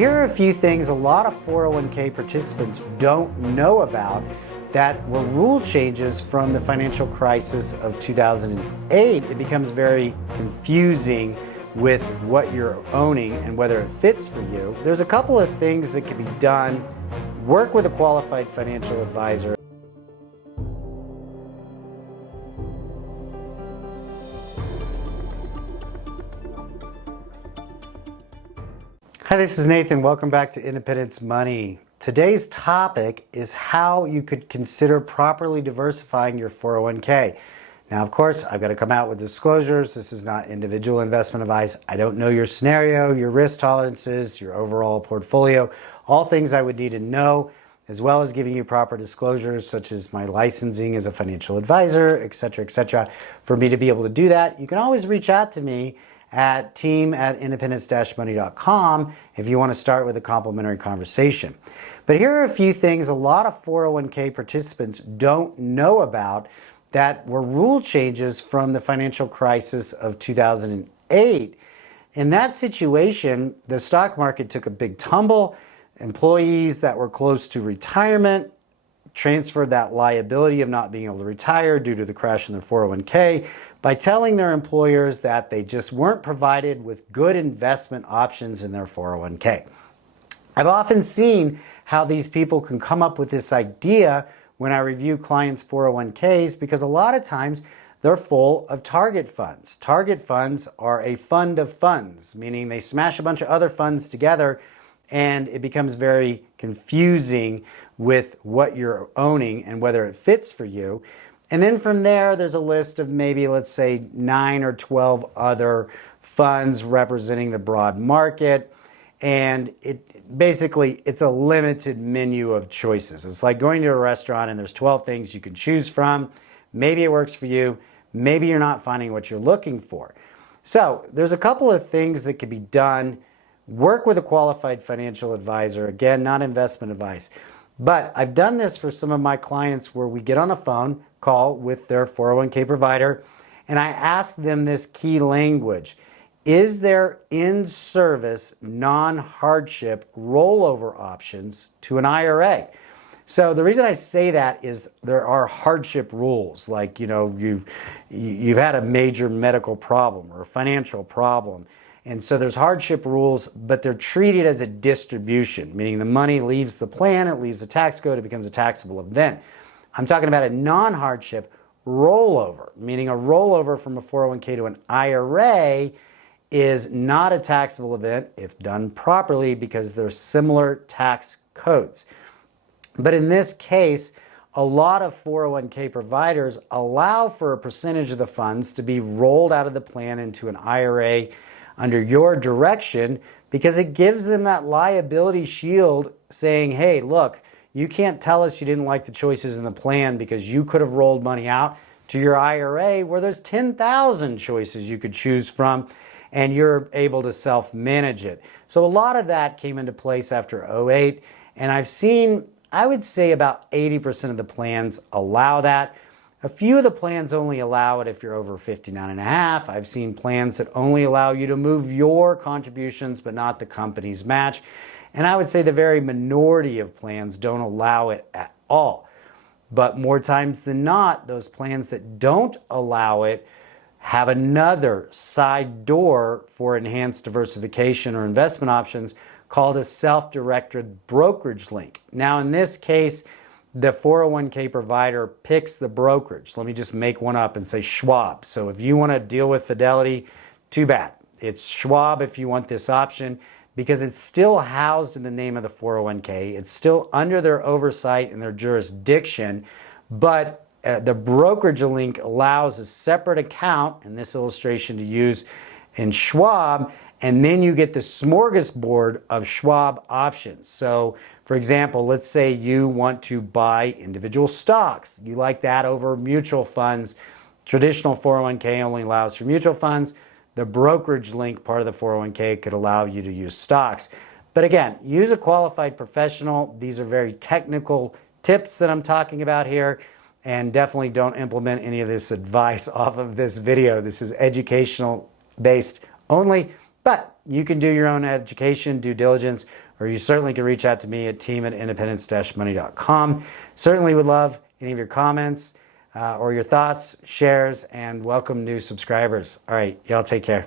Here are a few things a lot of 401k participants don't know about that were rule changes from the financial crisis of 2008. It becomes very confusing with what you're owning and whether it fits for you. There's a couple of things that can be done. Work with a qualified financial advisor. Hi, this is Nathan. Welcome back to Independence Money. Today's topic is how you could consider properly diversifying your 401k. Now, of course, I've got to come out with disclosures. This is not individual investment advice. I don't know your scenario, your risk tolerances, your overall portfolio, all things I would need to know, as well as giving you proper disclosures such as my licensing as a financial advisor, etc., for me to be able to do that. You can always reach out to me at team@independence-money.com if you want to start with a complimentary conversation. But here are a few things a lot of 401k participants don't know about that were rule changes from the financial crisis of 2008. In that situation, the stock market took a big tumble. Employees that were close to retirement transferred that liability of not being able to retire due to the crash in their 401k by telling their employers that they just weren't provided with good investment options in their 401k. I've often seen how these people can come up with this idea when I review clients' 401ks because a lot of times they're full of target funds. Target funds are a fund of funds, meaning they smash a bunch of other funds together and it becomes very confusing with what you're owning and whether it fits for you. And then from there, there's a list of maybe, let's say, 9 or 12 other funds representing the broad market. And it's a limited menu of choices. It's like going to a restaurant and there's 12 things you can choose from. Maybe it works for you. Maybe you're not finding what you're looking for. So there's a couple of things that can be done. Work with a qualified financial advisor. Again, not investment advice. But I've done this for some of my clients where we get on a phone call with their 401k provider and I ask them this key language. Is there in-service non-hardship rollover options to an IRA? So the reason I say that is there are hardship rules, like you've had a major medical problem or a financial problem. And so there's hardship rules, but they're treated as a distribution, meaning the money leaves the plan, it leaves the tax code, it becomes a taxable event. I'm talking about a non-hardship rollover, meaning a rollover from a 401k to an IRA is not a taxable event if done properly because they're similar tax codes. But in this case, a lot of 401k providers allow for a percentage of the funds to be rolled out of the plan into an IRA under your direction because it gives them that liability shield saying, hey, look, you can't tell us you didn't like the choices in the plan because you could have rolled money out to your IRA where there's 10,000 choices you could choose from and you're able to self-manage it. So a lot of that came into place after 2008 and I've seen, I would say about 80% of the plans allow that. A few of the plans only allow it if you're over 59 and a half. I've seen plans that only allow you to move your contributions but not the company's match. And I would say the very minority of plans don't allow it at all. But more times than not, those plans that don't allow it have another side door for enhanced diversification or investment options called a self-directed brokerage link. Now in this case, the 401k provider picks the brokerage. Let me just make one up and say Schwab. So if you want to deal with Fidelity, too bad. It's Schwab if you want this option because it's still housed in the name of the 401k. It's still under their oversight and their jurisdiction, but the Brokerage Link allows a separate account in this illustration to use in Schwab, and then you get the smorgasbord of Schwab options. So for example, let's say you want to buy individual stocks. You like that over mutual funds. Traditional 401k only allows for mutual funds. The Brokerage Link part of the 401k could allow you to use stocks. But again, use a qualified professional. These are very technical tips that I'm talking about here. And definitely don't implement any of this advice off of this video. This is educational based only, but you can do your own education, due diligence, or you certainly can reach out to me at team@independence-money.com. Certainly would love any of your comments or your thoughts, shares, and welcome new subscribers. All right, y'all take care.